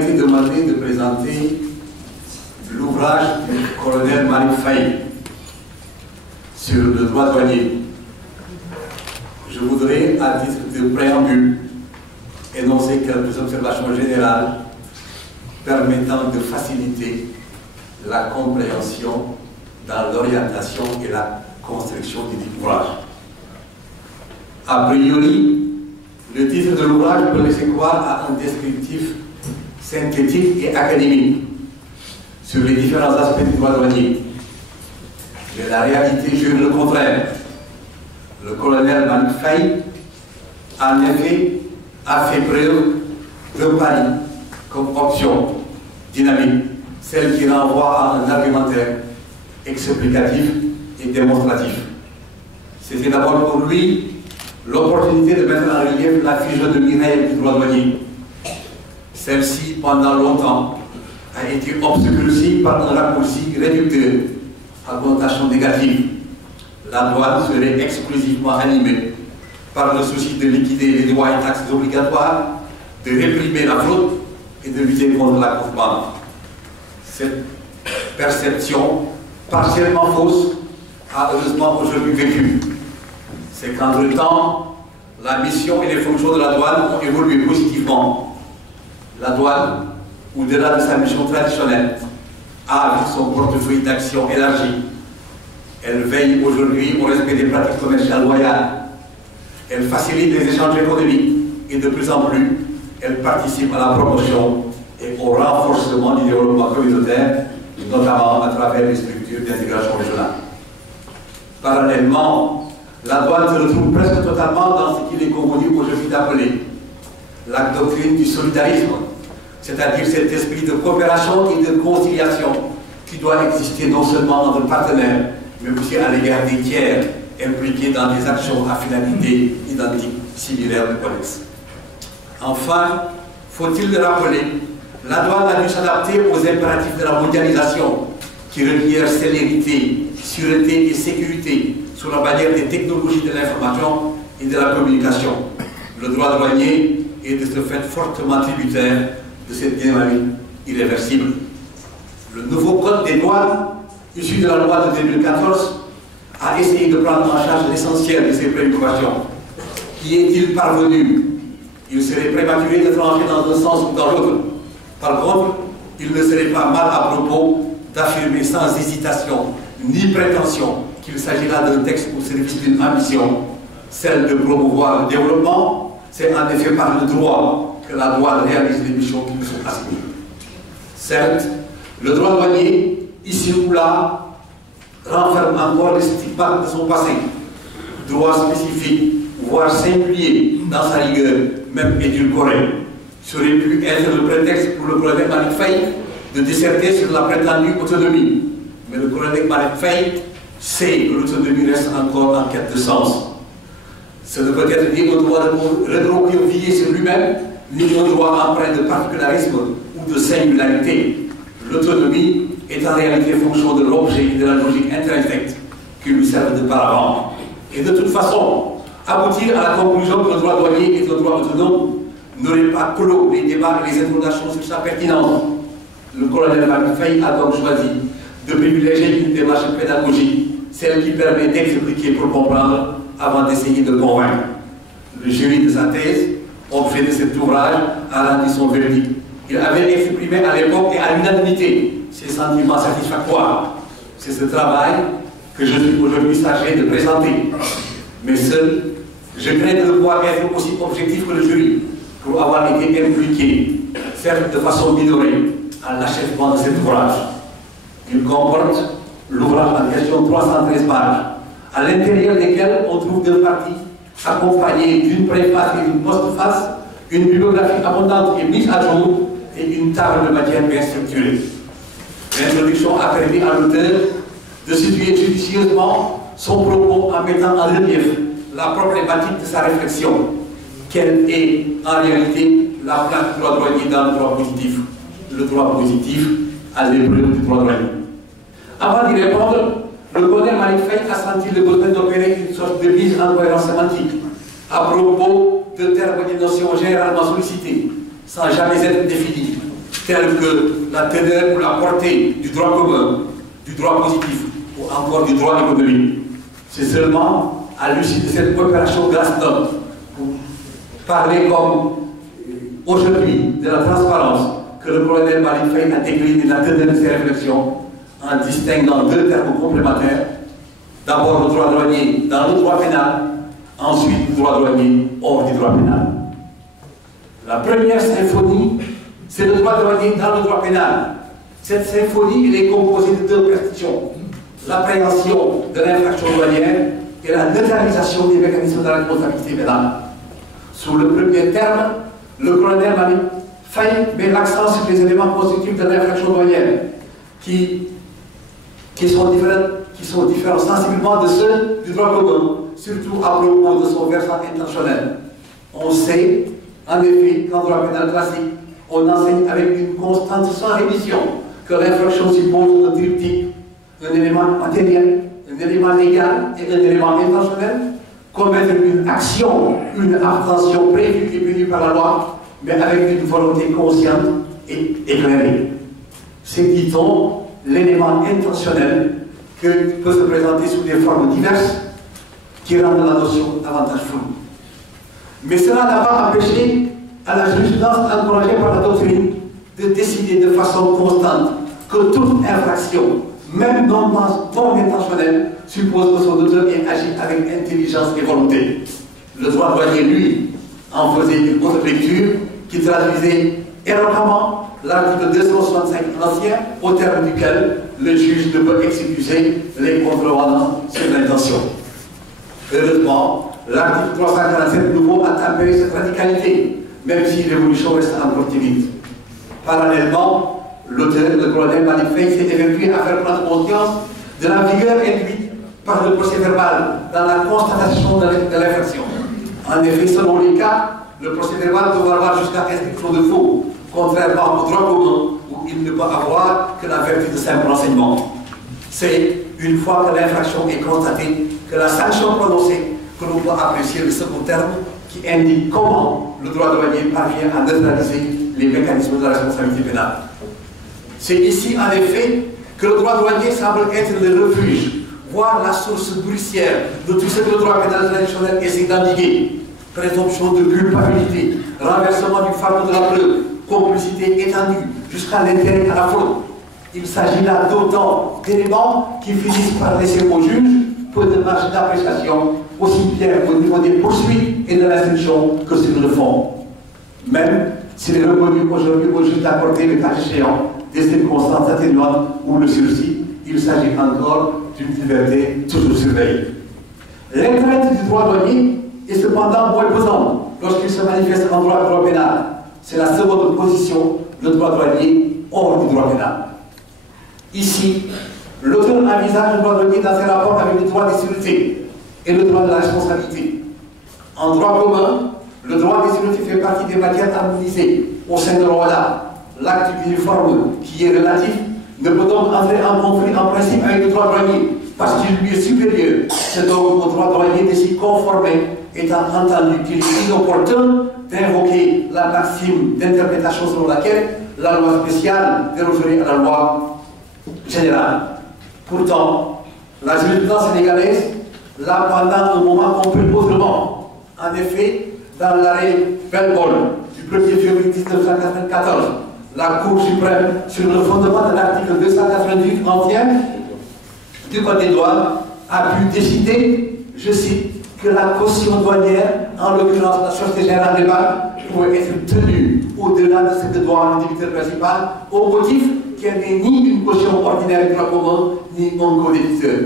été demandé de présenter l'ouvrage du colonel Malik Faye sur le droit douanier. Je voudrais, à titre de préambule, énoncer quelques observations générales permettant de faciliter la compréhension dans l'orientation et la construction du ouvrage. A priori, le titre de l'ouvrage peut laisser croire à un descriptif synthétique et académique sur les différents aspects du droit douanier. Mais la réalité jure le contraire. Le colonel Malik Faye, en effet, a fait preuve d'un pari comme option dynamique, celle qui renvoie à un argumentaire explicatif et démonstratif. C'était d'abord pour lui l'opportunité de mettre en relief la physionomie réelle du droit douanier. Celle-ci, pendant longtemps, a été obscurcie par un raccourci réducteur à connotation négative. La douane serait exclusivement animée par le souci de liquider les droits et taxes obligatoires, de réprimer la fraude et de lutter contre la contrebande. Cette perception, partiellement fausse, a heureusement aujourd'hui vécu. C'est qu'entre-temps, la mission et les fonctions de la douane ont évolué positivement. La douane, au-delà de sa mission traditionnelle, a vu son portefeuille d'action élargi. Elle veille aujourd'hui au respect des pratiques commerciales loyales. Elle facilite les échanges économiques et de plus en plus, elle participe à la promotion et au renforcement du développement communautaire, notamment à travers les structures d'intégration régionale. Parallèlement, la douane se retrouve presque totalement dans ce qu'il est convenu aujourd'hui d'appeler la doctrine du solidarisme, c'est-à-dire cet esprit de coopération et de conciliation qui doit exister non seulement entre partenaires, mais aussi à l'égard des tiers impliqués dans des actions à finalité identique, similaire ou connexe. Enfin, faut-il le rappeler, la douane a dû s'adapter aux impératifs de la mondialisation qui requièrent célérité, sûreté et sécurité sous la bannière des technologies de l'information et de la communication. Le droit douanier est de ce fait fortement tributaire de cette dynamique irréversible. Le nouveau code des douanes, issu de la loi de 2014, a essayé de prendre en charge l'essentiel de ces préoccupations. Y est-il parvenu? Il serait prématuré de trancher dans un sens ou dans l'autre. Par contre, il ne serait pas mal à propos d'affirmer sans hésitation ni prétention qu'il s'agira d'un texte au service d'une ambition, celle de promouvoir le développement. C'est en effet par le droit que la douane réalise les missions qui lui sont assignées. Certes, le droit douanier, ici ou là, renferme encore les stigmates de son passé. Droit spécifique, voire singulier dans sa rigueur, même édulcoré, serait pu être le prétexte pour le colonel Malik Faye de disserter sur la prétendue autonomie. Mais le colonel Malik Faye sait que l'autonomie reste encore en quête de sens. Ce ne peut être ni un droit de recroqueviller sur lui-même, ni un droit empreint de particularisme ou de singularité. L'autonomie est en réalité fonction de l'objet et de la logique intrinsèque qui lui servent de paravent. Et de toute façon, aboutir à la conclusion que le droit douanier est un droit autonome n'aurait pas clos les débats et les interrogations sur sa pertinence. Le colonel Malik Faye a donc choisi de privilégier une démarche pédagogique, celle qui permet d'expliquer pour comprendre avant d'essayer de convaincre. Le jury de sa thèse, objet de cet ouvrage, a rendu son verdict. Il avait exprimé à l'époque et à l'unanimité ses sentiments satisfactoires. C'est ce travail que je suis aujourd'hui chargé de présenter. Mais seul, je crains de pouvoir être aussi objectif que le jury pour avoir été impliqué, certes de façon minorée, à l'achèvement de cet ouvrage. Il comporte l'ouvrage en question 313 pages, à l'intérieur desquelles on trouve deux parties accompagnées d'une préface et d'une postface, une bibliographie abondante et mise à jour et une table de matière bien structurée. L'introduction a permis à l'auteur de situer judicieusement son propos en mettant en relief la problématique de sa réflexion. Quelle est en réalité la place du droit douanier dans le droit positif? Le droit positif à l'épreuve du droit douanier. Avant d'y répondre, le colonel Malik Faye a senti le besoin d'opérer une sorte de mise en cohérence sémantique à propos de termes et notions généralement sollicitées, sans jamais être définies. tels que la teneur ou la portée du droit commun, du droit positif ou encore du droit économique. C'est seulement à l'issue de cette opération Glasnost, pour parler comme aujourd'hui de la transparence, que le colonel Malick Faye a décliné la teneur de ses réflexions en distinguant deux termes complémentaires. D'abord le droit douanier dans le droit pénal, ensuite le droit douanier hors du droit pénal. La première symphonie, c'est le droit douanier dans le droit pénal. Cette symphonie, elle est composée de deux questions. L'appréhension de l'infraction douanière et la neutralisation des mécanismes de la responsabilité pénale. Sous le premier terme, le colonel Malick Faye met l'accent sur les éléments constitutifs de l'infraction douanière qui sont différents sensiblement de ceux du droit commun, surtout à propos de son versant intentionnel. On sait, en effet, qu'en droit pénal classique, on enseigne avec une constante sans révision que l'infraction suppose un triptyque, un élément matériel, un élément légal et un élément intentionnel, commettre une action, une abstention prévue et punie par la loi, mais avec une volonté consciente et éclairée. C'est, dit-on, l'élément intentionnel qui peut se présenter sous des formes diverses qui rendent la notion davantage floue. Mais cela n'a pas empêché à la jurisprudence encouragée par la doctrine de décider de façon constante que toute infraction, même non intentionnelle, suppose que son auteur ait agi avec intelligence et volonté. Le droit douanier, lui, en faisait une autre lecture qui traduisait éloquemment l'article 265 ancien, au terme duquel le juge ne peut exécuter les contrevenants sur l'intention. Heureusement, l'article 347 nouveau a tempéré cette radicalité, même si l'évolution reste encore timide. Parallèlement, l'auteur, le colonel Malick Faye, s'est évertué à faire prendre conscience de la vigueur induite par le procès verbal dans la constatation de l'infraction. En effet, selon les cas, le procès verbal peut avoir jusqu'à inscription de faux, contrairement au droit commun où il ne peut avoir que la vertu de simple renseignement. C'est une fois que l'infraction est constatée que la sanction prononcée que l'on peut apprécier le second terme qui indique comment le droit douanier parvient à neutraliser les mécanismes de la responsabilité pénale. C'est ici en effet que le droit douanier semble être le refuge, voire la source nourricière de tout ce que le droit pénal traditionnel essaie d'endiguer. Présomption de culpabilité, renversement du fardeau de la preuve, complicité étendue jusqu'à l'intérêt à la faute. Il s'agit là d'autant d'éléments qui finissent par laisser au juge peu de marge d'appréciation, aussi bien au niveau des poursuites et de l'instruction que sur le fond. Même s'il est reconnu aujourd'hui au juge d'apporter le cas échéant des circonstances atténuantes ou le sursis, il s'agit encore d'une liberté toujours surveillée. L'intérêt du droit douanier est cependant moins pesant lorsqu'il se manifeste en droit pénal. C'est la seconde position, le droit douanier hors du droit pénal. Ici, l'auteur envisage le droit douanier dans ses rapports avec le droit des sûretés et le droit de la responsabilité. En droit commun, le droit des sûretés fait partie des matières harmonisées au sein de l'OADA. L'acte uniforme qui est relatif ne peut donc entrer en conflit en principe avec le droit douanier parce qu'il lui est supérieur. C'est donc au droit douanier de s'y conformer, étant entendu qu'il est inopportun d'invoquer la maxime d'interprétation selon laquelle la loi spéciale dérogerait à la loi générale. Pourtant, la jurisprudence sénégalaise l'a pendant un moment compris autrement. En effet, dans l'arrêt Belbol du 1er février 1994, la Cour suprême, sur le fondement de l'article 288 ancien du Code des douanes, a pu décider, je cite, que la caution douanière, en l'occurrence la Société Générale des Banques, pouvait être tenue au-delà de ce que doit le débiteur principal, au motif qu'elle n'est ni une caution ordinaire du droit commun, ni un co-débiteur.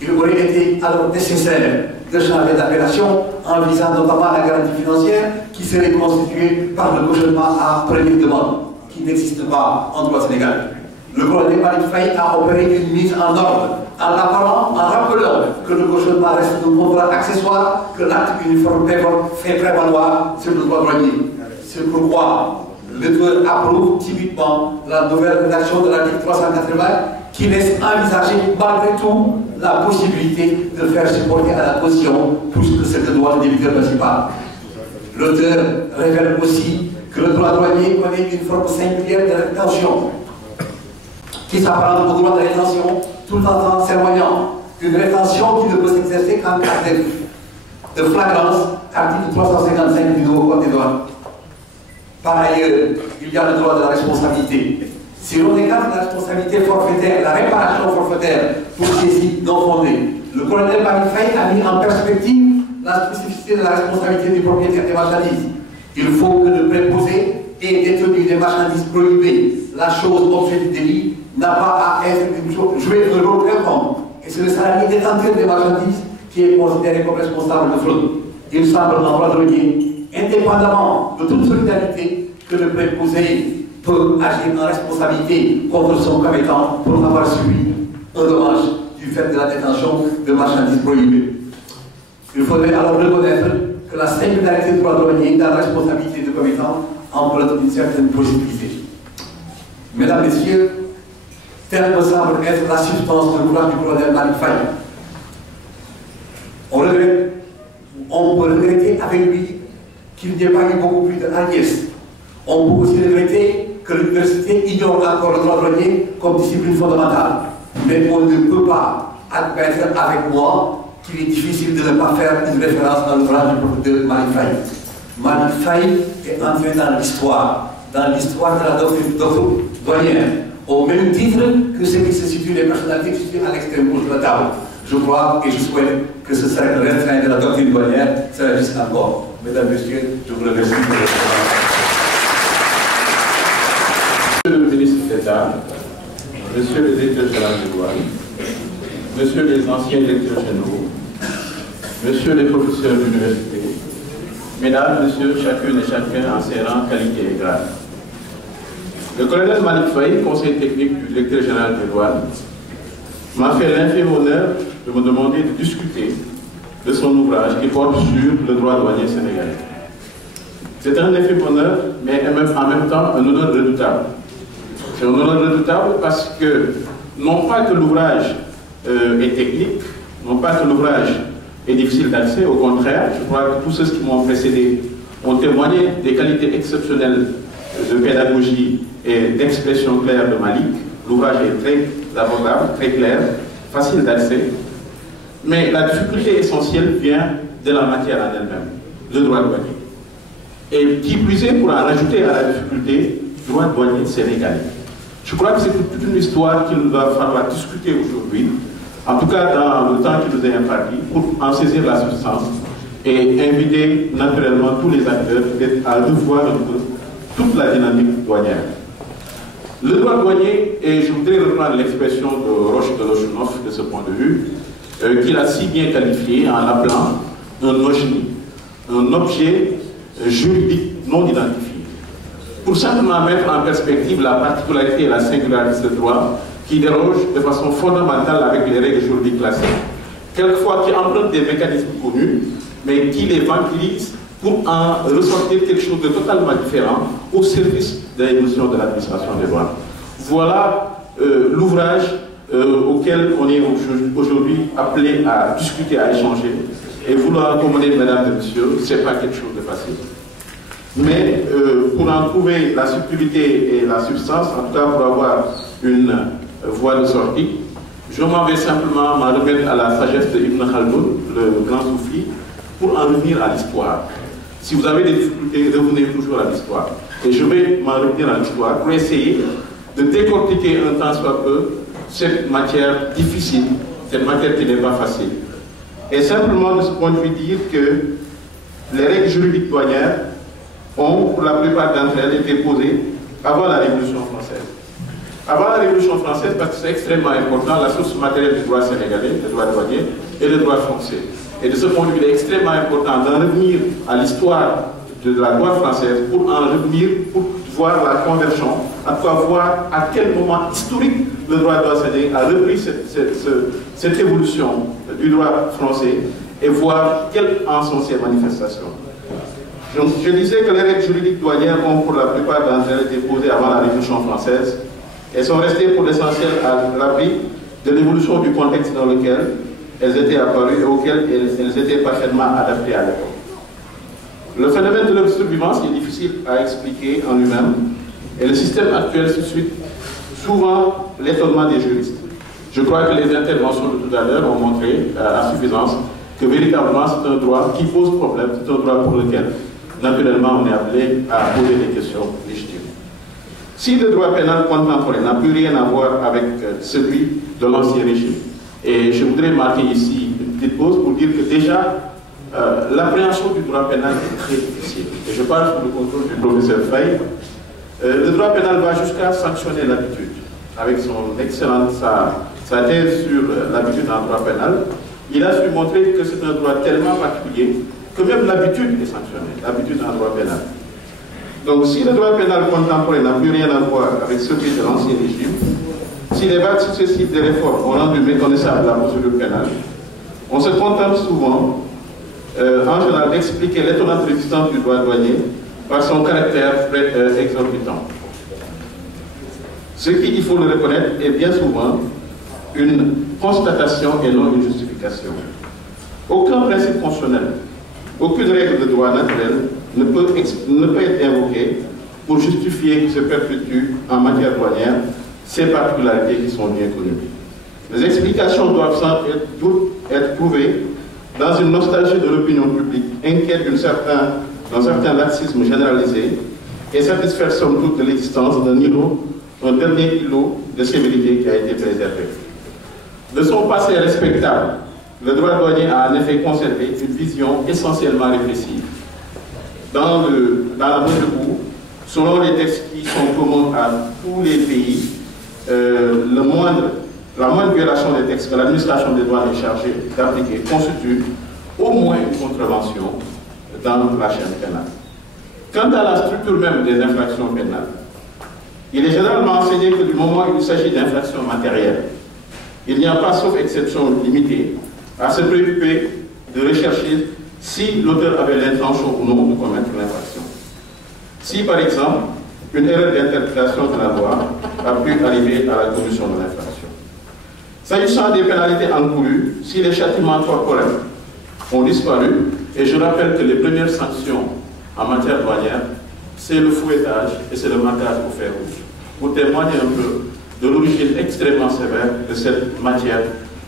Il aurait été alors nécessaire de changer d'appellation en visant notamment la garantie financière qui serait constituée par le cautionnement à première demande, qui n'existe pas en droit sénégalais. Le colonel Malick Faye a opéré une mise en ordre en rappelant que le cautionnement reste un contrat accessoire que l'acte uniforme fait prévaloir sur le droit douanier. C'est pourquoi l'auteur approuve typiquement la nouvelle rédaction de l'article 380 qui laisse envisager malgré tout la possibilité de faire supporter à la caution plus que ce que doit le débiteur principal. L'auteur révèle aussi que le droit douanier connaît une forme singulière de rétention, qui s'apparente au droit de rétention tout en s'éloignant. Une rétention qui ne peut s'exercer qu'en cas de flagrance, article 355 du nouveau Code des douanes. Par ailleurs, il y a le droit de la responsabilité. Si l'on écarte la responsabilité forfaitaire, la réparation forfaitaire pour saisie non fondée, le colonel Manifay a mis en perspective la spécificité de la responsabilité du propriétaire des marchandises. Il faut que le préposé ait détenu des marchandises prohibées. La chose objet du délit n'a pas à être jouer un rôle quelconque. Et c'est le salarié détenteur des marchandises qui est considéré comme responsable de fraude. Il semble en droit douanier, indépendamment de toute solidarité, que le préposé peut agir en responsabilité contre son commettant pour avoir subi un dommage du fait de la détention de marchandises prohibées. Il faudrait alors reconnaître que la singularité du droit douanier dans la responsabilité du commettant emprunte une certaine possibilité. Mesdames, Messieurs, telle me semble être la substance de l'ouvrage du colonel Malick Faye. On peut regretter avec lui qu'il n'y ait pas eu beaucoup plus de Agnès. On peut aussi regretter que l'université ignore encore le droit douanier comme discipline fondamentale. Mais on ne peut pas admettre avec moi qu'il est difficile de ne pas faire une référence dans l'ouvrage de Malick Faye. Malick Faye est entré dans l'histoire de la doctrine douanière, au même titre que ceux qui se situent, les personnalités qui se situent à l'extrême gauche de la table. Je crois et je souhaite que ce serait le restreint de la doctrine douanière, ça juste encore. Mesdames, Messieurs, je vous remercie pour votre attention. Monsieur le ministre d'État, Monsieur le directeur général des douanes, Monsieur les anciens directeurs généraux, Monsieur les professeurs de l'université, Mesdames, Messieurs, chacune et chacun en ses rangs, qualité et grade. Le colonel Malick Faye, conseiller technique du directeur général des douanes, m'a fait l'infime honneur de me demander de discuter de son ouvrage qui porte sur le droit douanier sénégalais. C'est un infime honneur, mais en même temps un honneur redoutable. C'est un honneur redoutable parce que, non pas que l'ouvrage est technique, non pas que l'ouvrage est difficile d'accès, au contraire, je crois que tous ceux qui m'ont précédé ont témoigné des qualités exceptionnelles de pédagogie et d'expression claire de Malick. L'ouvrage est très abordable, très clair, facile d'accès, mais la difficulté essentielle vient de la matière en elle-même, le droit douanier. Et qui plus est, pour en rajouter à la difficulté, droit douanier sénégalais. Je crois que c'est toute une histoire qu'il va falloir discuter aujourd'hui, en tout cas dans le temps qui nous est imparti, pour en saisir la substance et inviter naturellement tous les acteurs à revoir un peu toute la dynamique douanière. Le droit douanier, et je voudrais reprendre l'expression de Roche de Lochenov de ce point de vue, qu'il a si bien qualifié en l'appelant un OJNI, un objet juridique non identifié. Pour simplement mettre en perspective la particularité et la singularité de ce droit qui déroge de façon fondamentale avec les règles juridiques classiques, quelquefois qui empruntent des mécanismes connus, mais qui les vampirisent pour en ressortir quelque chose de totalement différent au service de l'évolution de l'administration des douanes. Voilà l'ouvrage auquel on est aujourd'hui appelé à discuter, à échanger. Et vous l'accommoder, mesdames et messieurs, ce n'est pas quelque chose de facile. Mais pour en trouver la subtilité et la substance, en tout cas pour avoir une voie de sortie, je m'en vais simplement m'en remettre à la sagesse de Ibn Khaldoun, le grand soufi, pour en revenir à l'histoire. Si vous avez des difficultés, revenez toujours à l'histoire. Et je vais m'en revenir à l'histoire pour essayer de décortiquer un tant soit peu cette matière difficile, cette matière qui n'est pas facile. Et simplement de ce point de vue dire que les règles juridiques douanières ont, pour la plupart d'entre elles, été posées avant la Révolution française. Avant la Révolution française, parce que c'est extrêmement important, la source matérielle du droit sénégalais, le droit douanier, et le droit français. Et de ce point de vue, il est extrêmement important d'en revenir à l'histoire de la loi française pour en revenir, pour voir la conversion, en tout cas voir à quel moment historique le droit douanier a repris cette évolution du droit français et voir quelles en sont ses manifestations. Donc, je disais que les règles juridiques douanières ont pour la plupart d'entre elles été posées avant la Révolution française et sont restées pour l'essentiel à l'abri de l'évolution du contexte dans lequel elles étaient apparues et auquel elles étaient parfaitement adaptées à l'époque. Le phénomène de leur survivance est difficile à expliquer en lui-même et le système actuel suscite souvent l'étonnement des juristes. Je crois que les interventions de tout à l'heure ont montré à suffisance que véritablement c'est un droit qui pose problème, c'est un droit pour lequel naturellement on est appelé à poser des questions légitimes. Si le droit pénal contemporain n'a plus rien à voir avec celui de l'ancien régime, et je voudrais marquer ici une petite pause pour dire que déjà l'appréhension du droit pénal est très difficile. Et je parle sous le contrôle du professeur Faye. Le droit pénal va jusqu'à sanctionner l'habitude. Avec son excellente sa thèse sur l'habitude en droit pénal, il a su montrer que c'est un droit tellement particulier que même l'habitude est sanctionnée, l'habitude en droit pénal. Donc si le droit pénal contemporain n'a plus rien à voir avec celui de l'ancien régime, si les vagues successives des réformes ont rendu méconnaissable la procédure pénale, on se contente souvent, en général, d'expliquer l'étonnante résistance du droit douanier par son caractère exorbitant. Ce qui, il faut le reconnaître, est bien souvent une constatation et non une justification. Aucun principe constitutionnel, aucune règle de droit naturel ne peut être invoquée pour justifier que se perpétue en matière douanière ces particularités qui sont bien connues. Les explications doivent sans doute être trouvées dans une nostalgie de l'opinion publique, inquiète d'un certain laxisme généralisé et satisfaire somme toute de l'existence d'un dernier îlot de sévérité qui a été préservé. De son passé respectable, le droit douanier a en effet conservé une vision essentiellement répressive. Dans la mesure où, selon les textes qui sont communs à tous les pays, la moindre violation des textes que l'administration des douanes est chargée d'appliquer constitue au moins une contravention dans la chaîne pénale. Quant à la structure même des infractions pénales, il est généralement enseigné que du moment où il s'agit d'infractions matérielles, il n'y a pas, sauf exception limitée, à se préoccuper de rechercher si l'auteur avait l'intention ou non de commettre l'infraction. Si, par exemple, une erreur d'interprétation de la loi a pu arriver à la commission de l'infraction. S'agissant des pénalités encourues, si les châtiments corporels ont disparu, et je rappelle que les premières sanctions en matière douanière, c'est le fouettage et c'est le marquage au fer rouge, pour témoigner un peu de l'origine extrêmement sévère de cette matière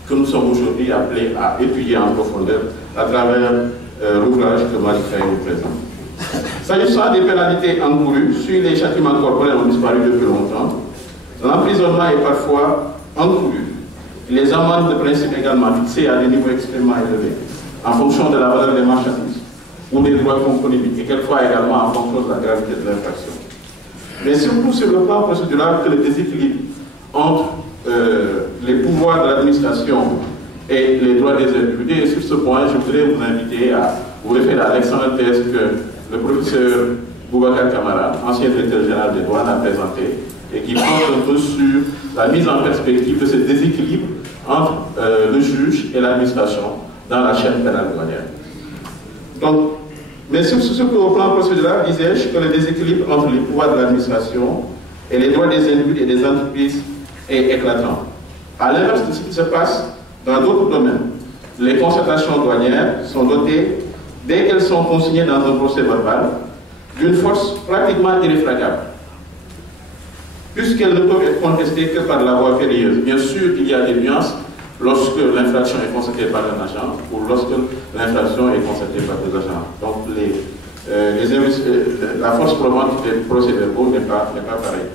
que nous sommes aujourd'hui appelés à étudier en profondeur à travers l'ouvrage que Marie Faye nous présente. S'agissant des pénalités encourues, si les châtiments corporels ont disparu depuis longtemps, l'emprisonnement est parfois encouru. Les amendes de principe également fixées à des niveaux extrêmement élevés, en fonction de la valeur des marchandises ou des droits compromis, et quelquefois également en fonction de la gravité de l'infraction. Mais surtout sur le plan procédural, que le déséquilibre entre les pouvoirs de l'administration et les droits des individus. Et sur ce point, je voudrais vous inviter à vous référer à l'excellente thèse que le professeur Boubacar Camara, ancien directeur général des douanes, a présenté et qui porte un peu sur la mise en perspective de ce déséquilibre entre le juge et l'administration dans la chaîne pénale douanière. Donc, mais sur au plan procédural, disais-je que le déséquilibre entre les pouvoirs de l'administration et les droits des individus et des entreprises est éclatant. À l'inverse de ce qui se passe dans d'autres domaines, les constatations douanières sont dotées, dès qu'elles sont consignées dans un procès verbal, d'une force pratiquement irréfragable, puisqu'elles ne peuvent être contestées que par la voie périlleuse. Bien sûr, il y a des nuances lorsque l'infraction est constatée par un agent ou lorsque l'infraction est constatée par des agents. Donc, la force probante des procès-verbaux n'est pas pareille.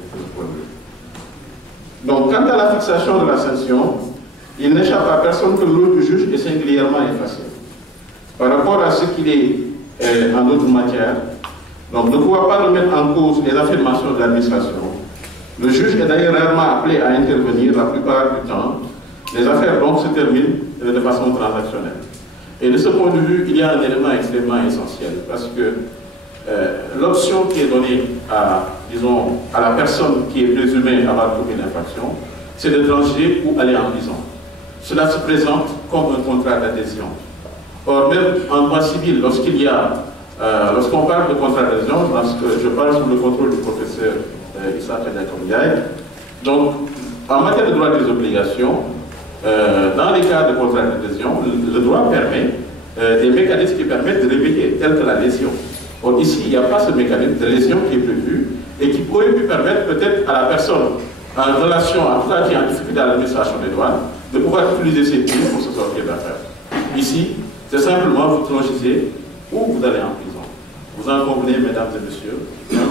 Donc, quant à la fixation de la sanction, il n'échappe à personne que le rôle du juge est singulièrement effacé. Par rapport à ce qu'il est en d'autres matières, donc ne pouvoir pas remettre en cause les affirmations de l'administration. Le juge est d'ailleurs rarement appelé à intervenir la plupart du temps. Les affaires donc se terminent de façon transactionnelle. Et de ce point de vue, il y a un élément extrêmement essentiel, parce que l'option qui est donnée à la personne qui est présumée avoir commis l'infraction, c'est de trancher ou aller en prison. Cela se présente comme un contrat d'adhésion. Or, même en droit civil, lorsqu'on parle de contrat d'adhésion, je parle sous le contrôle du professeur Issa Kadiakomiaï, donc en matière de droit des obligations, dans les cas de contrat d'adhésion, le droit permet des mécanismes qui permettent de remédier, tels que l'adhésion. Or ici, il n'y a pas ce mécanisme de lésion qui est prévu et qui pourrait lui permettre peut-être à la personne en relation, en tout cas qui est en difficulté à l'administration des douanes, de pouvoir utiliser ces pieds pour se sortir d'affaires. Ici, c'est simplement vous transigez ou vous allez en prison. Vous en convenez, mesdames et messieurs,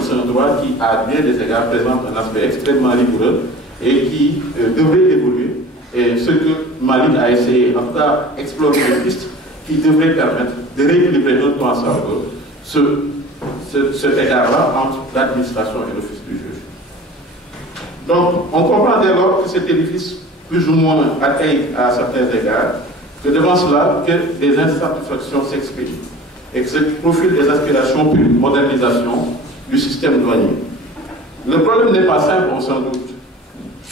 c'est un droit qui, à bien des égards, présente un aspect extrêmement rigoureux et qui devrait évoluer. Et ce que Malik a essayé, en tout cas, explorer une piste qui devrait permettre de rééquilibrer un peu ensemble cet écart-là entre l'administration et l'office du juge. Donc, on comprend dès lors que cet édifice, plus ou moins, atteigne à certains égards, que devant cela, que des insatisfactions s'expriment et que se profilent des aspirations pour une modernisation du système douanier. Le problème n'est pas simple, on s'en doute.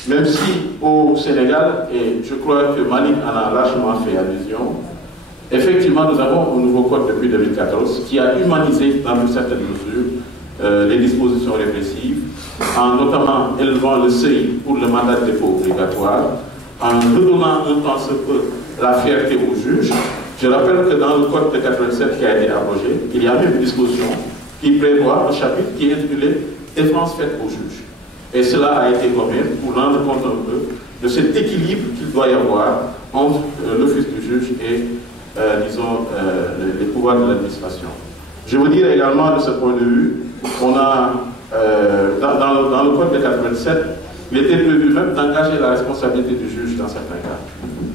Même si au Sénégal, et je crois que Malik en a largement fait allusion, effectivement, nous avons un nouveau code depuis 2014 qui a humanisé dans une certaine mesure les dispositions répressives, en notamment élevant le seuil pour le mandat de dépôt obligatoire, en redonnant un temps ce peu la fierté aux juges. Je rappelle que dans le code de 87 qui a été abrogé, il y a même une disposition qui prévoit un chapitre qui est intitulé « Défense faite aux juges ». Et cela a été commis pour rendre compte un peu de cet équilibre qu'il doit y avoir entre l'office du juge et, disons, les pouvoirs de l'administration. Je veux dire également de ce point de vue, on a, dans le code de 87, il était prévu même d'engager la responsabilité du juge dans certains cas.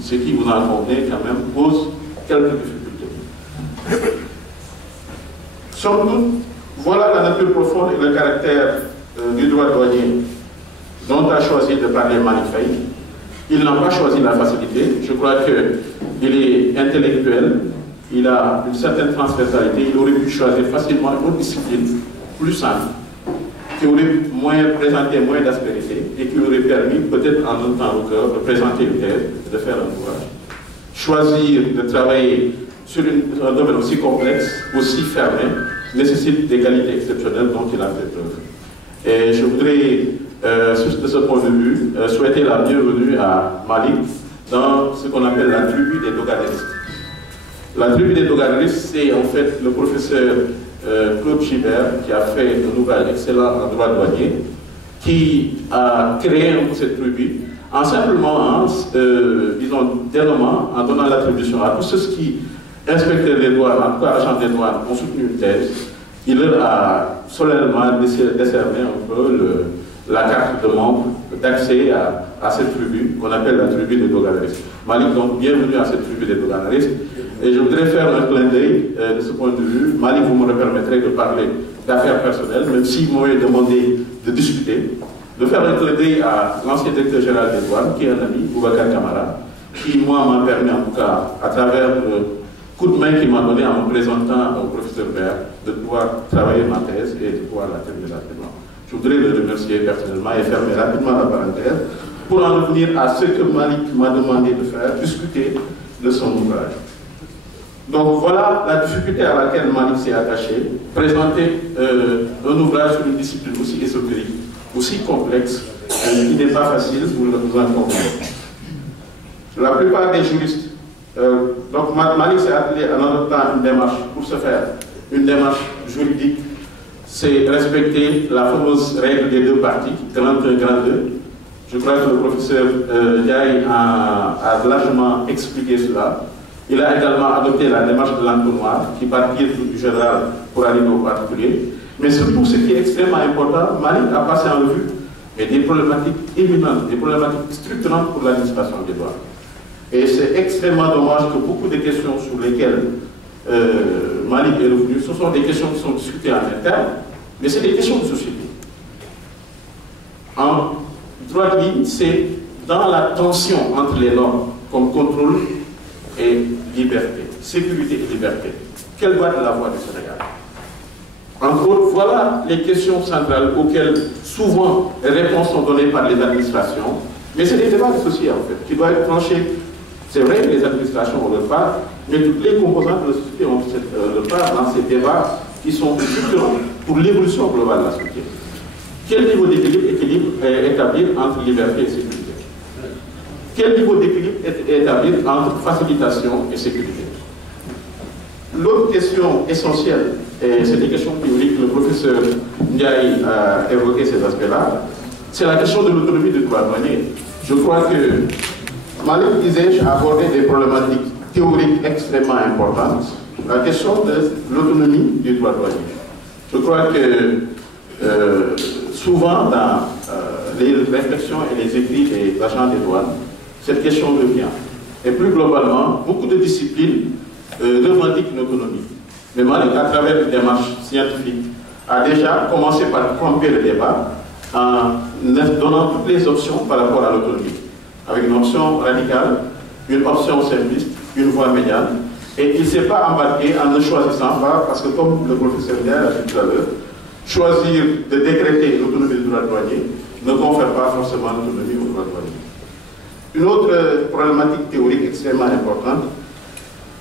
Ce qui, vous en convenez, quand même, pose quelques difficultés. Somme toute, voilà la nature profonde et le caractère du droit douanier dont a choisi de parler Malik Faye. Il n'a pas choisi la facilité. Je crois qu'il est intellectuel, il a une certaine transversalité, il aurait pu choisir facilement une autre discipline plus simple, qui aurait présenté moins d'aspérité et qui aurait permis, peut-être en un temps record, de présenter une thèse, de faire un ouvrage. Choisir de travailler sur un domaine aussi complexe, aussi fermé, nécessite des qualités exceptionnelles dont il a fait preuve. Et je voudrais, de ce point de vue, souhaiter la bienvenue à Malik dans ce qu'on appelle la tribu des doganeristes. La tribu des doganeristes, c'est en fait le professeur Claude Gibert, qui a fait un ouvrage excellent en droit douanier, qui a créé cette tribu en simplement, disons, dénommant, en donnant l'attribution à tous ceux qui inspecteurs des douanes, en tout cas agents des douanes, ont soutenu une thèse. Il leur a solennellement décerné un peu la carte de membre d'accès à cette tribu qu'on appelle la tribu des doganeristes. Malik, donc, bienvenue à cette tribu des doganeristes. Et je voudrais faire un clin d'œil de ce point de vue. Malik, vous me permettrez de parler d'affaires personnelles, même si vous m'avez demandé de discuter, de faire un clin d'œil à l'ancien directeur général des douanes, qui est un ami, Boubacar Camara, qui, moi, m'a permis, en tout cas, à travers le coup de main qu'il m'a donné en me présentant au professeur Bert, de pouvoir travailler ma thèse et de pouvoir la terminer rapidement. Je voudrais le remercier personnellement et fermer rapidement la parenthèse pour en revenir à ce que Malik m'a demandé de faire, discuter de son ouvrage. Donc voilà la difficulté à laquelle Malik s'est attaché, présenter un ouvrage sur une discipline aussi ésotérique, aussi complexe, qui n'est pas facile, vous en convenez. La plupart des juristes, donc Malik s'est appelé en adoptant une démarche pour se faire, une démarche juridique, c'est respecter la fameuse règle des deux parties, grand 1, grand 2. Je crois que le professeur Ndiaye a largement expliqué cela. Il a également adopté la démarche de l'entonnoir, qui partit du général pour arriver au particulier. Mais surtout, ce qui est extrêmement important, Malik a passé en revue des problématiques éminentes, des problématiques structurantes pour l'administration des douanes. Et c'est extrêmement dommage que beaucoup de questions sur lesquelles Malik est revenu, ce sont des questions qui sont discutées en interne, mais c'est des questions de société. En droit de ligne, c'est dans la tension entre les normes comme contrôle et liberté, sécurité et liberté. Quelle doit être la voie du Sénégal? Entre autres, voilà les questions centrales auxquelles souvent les réponses sont données par les administrations, mais c'est des débats de société en fait, qui doivent être tranchés. C'est vrai que les administrations ont leur part, mais toutes les composantes de la société ont leur part dans ces débats qui sont structurants pour l'évolution globale de la société. Quel niveau d'équilibre établir entre liberté et sécurité? Quel niveau d'équilibre établir entre facilitation et sécurité? L'autre question essentielle, et c'est des questions théoriques, le professeur Ndiaye a évoqué ces aspects-là, c'est la question de l'autonomie du droit douanier. Je crois que Malik disait, j'ai abordé des problématiques théoriques extrêmement importantes. La question de l'autonomie du droit douanier. Je crois que souvent dans les réflexions et les écrits des agents des douanes, cette question revient. Et plus globalement, beaucoup de disciplines revendiquent une autonomie. Mais Malik, à travers une démarche scientifique, a déjà commencé par tromper le débat en donnant toutes les options par rapport à l'autonomie. Avec une option radicale, une option simpliste, une voie médiane. Et il ne s'est pas embarqué en ne choisissant pas, parce que comme le professeur Ndiaye l'a dit tout à l'heure, choisir de décréter l'autonomie du droit douanier ne confère pas forcément l'autonomie au droit douanier. Une autre problématique théorique extrêmement importante,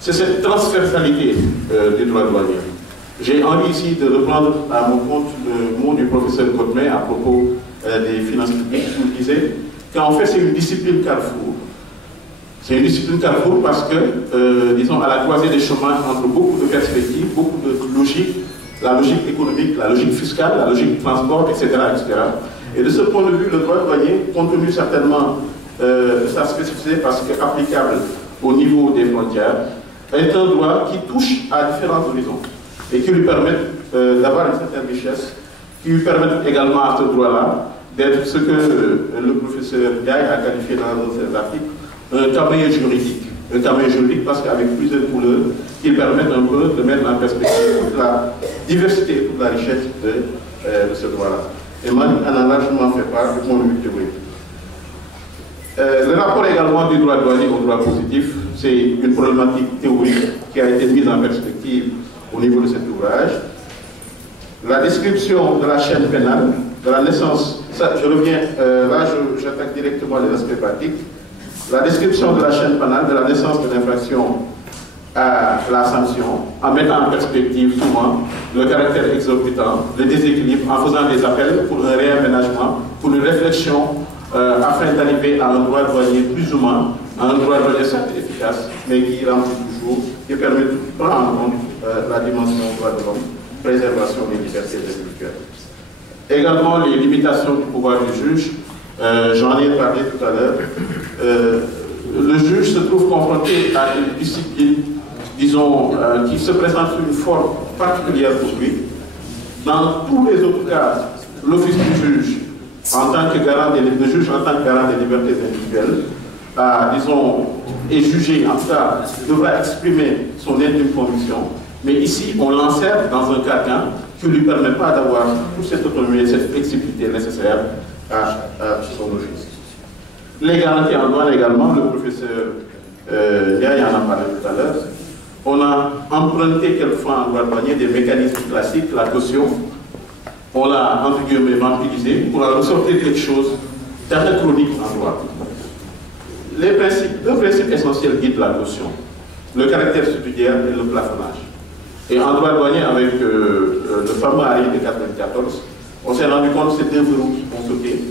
c'est cette transversalité du droit douanier. J'ai envie ici de reprendre à mon compte le mot du professeur Cotmet à propos des finances publiques, qui nous disait qu'en fait c'est une discipline carrefour. C'est une discipline carrefour parce que, disons, à la croisée des chemins entre beaucoup de perspectives, beaucoup de logiques, la logique économique, la logique fiscale, la logique de transport, etc., etc. Et de ce point de vue, le droit douanier, compte tenu certainement de sa spécificité parce qu'applicable au niveau des frontières, est un droit qui touche à différents horizons et qui lui permettent d'avoir une certaine richesse, qui lui permettent également à ce droit-là d'être ce que le professeur Ndiaye a qualifié dans un de ses articles, un tablier juridique. Un tablier juridique parce qu'avec plusieurs couleurs, qui permettent un peu de mettre en perspective toute la diversité, toute la richesse de ce droit-là. Et Malik en a largement fait part du point de vue théorique. Le rapport également du droit douanier au droit positif, c'est une problématique théorique qui a été mise en perspective au niveau de cet ouvrage. La description de la chaîne pénale, de la naissance, ça, je reviens, là j'attaque directement les aspects pratiques. La description de la chaîne pénale, de la naissance de l'infraction à la sanction, en mettant en perspective souvent le caractère exorbitant, le déséquilibre, en faisant des appels pour un réaménagement, pour une réflexion afin d'arriver à un droit douanier plus humain, à un droit douanier certes efficace, mais qui remplit toujours, qui permet de prendre en compte la dimension droit de l'homme, préservation des libertés individuelles. Également les limitations du pouvoir du juge, j'en ai parlé tout à l'heure. Le juge se trouve confronté à une discipline, disons, qui se présente sous une forme particulière pour lui. Dans tous les autres cas, l'office du juge, en tant que garant des libertés individuelles, disons, est jugé, en tout cas, devra exprimer son intime conviction. Mais ici, on l'enserre dans un cadre qui ne lui permet pas d'avoir toute cette autonomie et cette flexibilité nécessaire à son office. Les garanties en douane également, le professeur Ndiaye en a parlé tout à l'heure. On a emprunté quelquefois en droit douanier des mécanismes classiques, la caution. On l'a entre guillemets vampirisé pour en ressortir quelque chose d'anachronique en droit. Deux principes essentiels guident la caution, le caractère subsidiaire et le plafonnage. Et en droit douanier, avec le fameux arrêt de 1994, on s'est rendu compte que ces deux verrous ont sauté.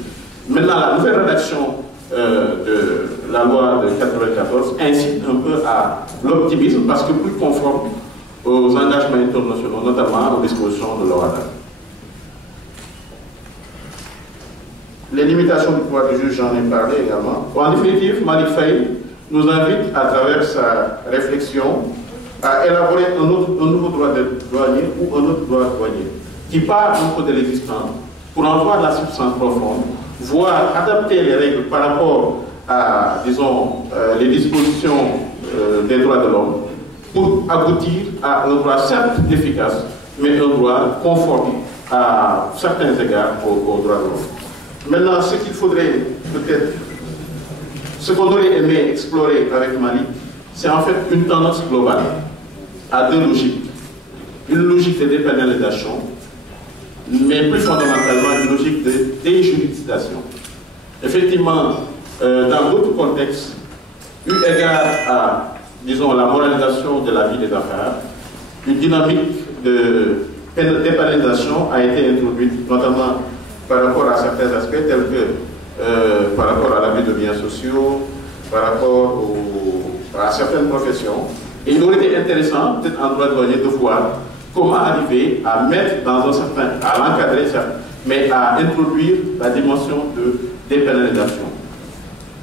Maintenant, la nouvelle rédaction de la loi de 1994 incite un peu à l'optimisme parce que plus conforme aux engagements internationaux, notamment aux dispositions de l'OADA. Les limitations du pouvoir du juge, j'en ai parlé également. En définitive, Malik Faye nous invite, à travers sa réflexion, à élaborer un nouveau droit douanier ou un autre droit douanier qui part un peu de l'existant pour en voir la substance profonde, voire adapter les règles par rapport à, disons, les dispositions des droits de l'homme pour aboutir à un droit certes efficace, mais un droit conforme à certains égards aux droits de l'homme. Maintenant, ce qu'il faudrait peut-être, ce qu'on aurait aimé explorer avec Malik, c'est en fait une tendance globale à deux logiques. Une logique de dépénalisation, mais plus fondamentalement une logique de déjuridiction. Effectivement, dans d'autres contextes, eu égard à, disons, la moralisation de la vie des affaires, une dynamique de dépénalisation a été introduite, notamment par rapport à certains aspects tels que par rapport à l'abus de biens sociaux, par rapport à certaines professions, Et il aurait été intéressant, peut-être en droit douanier, de voir comment arriver à mettre dans un certain, à l'encadrer, mais à introduire la dimension de dépénalisation.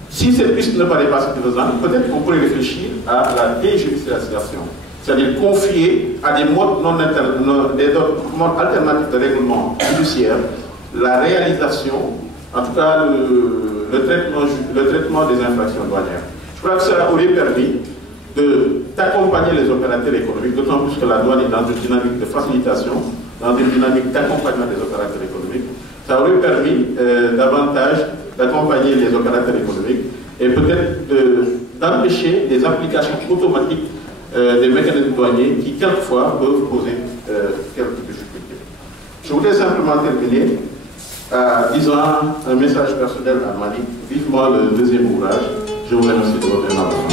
Si cette piste ne paraît pas satisfaisante, peut-être qu'on pourrait réfléchir à la déjudiciarisation, c'est-à-dire confier à des modes, modes alternatifs de règlement judiciaire la réalisation, en tout cas le traitement des infractions douanières. Je crois que ça aurait permis d'accompagner les opérateurs économiques, d'autant plus que la douane est dans une dynamique de facilitation, dans une dynamique d'accompagnement des opérateurs économiques. Ça aurait permis davantage d'accompagner les opérateurs économiques et peut-être d'empêcher des applications automatiques des mécanismes douaniers qui, quelquefois, peuvent poser quelques difficultés. Je voudrais simplement terminer en disant un message personnel à Malik, vivement le deuxième ouvrage. Je vous remercie de votre attention.